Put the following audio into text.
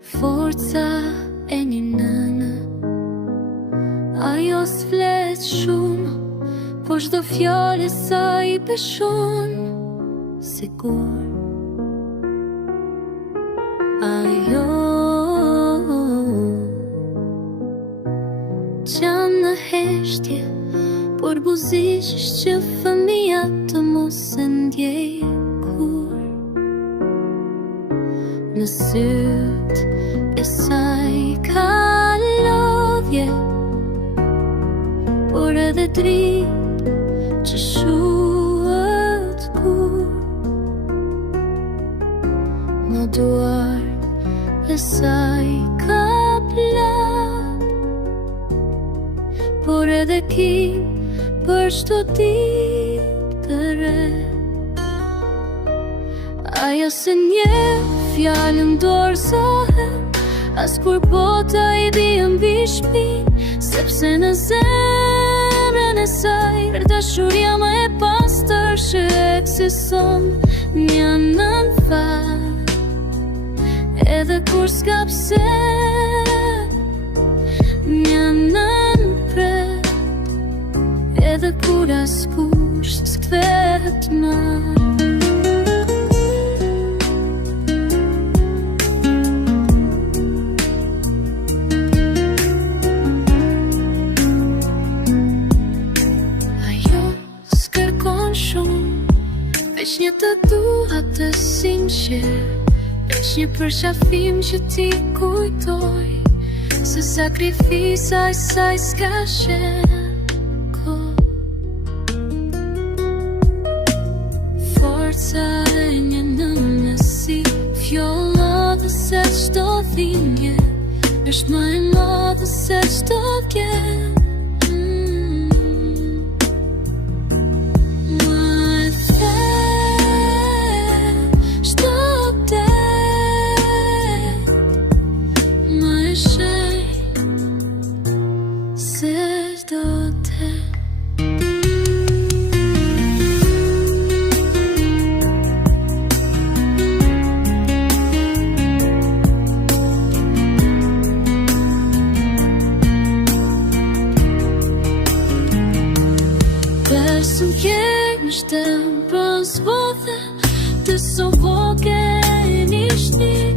Forca e një nënë, ajo s'flet shumë, po çdo fjalë e saj peshon sigur. Ajo qan në heshtje, por buzisht që fëmija të mos e ndjej kur. Në syt e saj ka lodhje, por edhe dritë që shuhet kur. Në duar e saj ka plak, por edhe ki për çdo ditë të re. Ajo se një fjallën dorëzohet, as kur bota i bie mbi shpinë, sepse në zemrën e saj dashuria më e pastër që ekziston. Një nën fat, edhe kur s'ka pse, një nën pret, edhe kur askush s'kthehet më. Veç një të dua të sinqer, veç një përshafim që ti kujtoj, se sakrifisa e saj s'ka sheko. Forca e një nënë si fjollë se çdo dhimbje, është më e madhe se çdo vjet. Som kjær stem på en spåte, det så vågen i stil.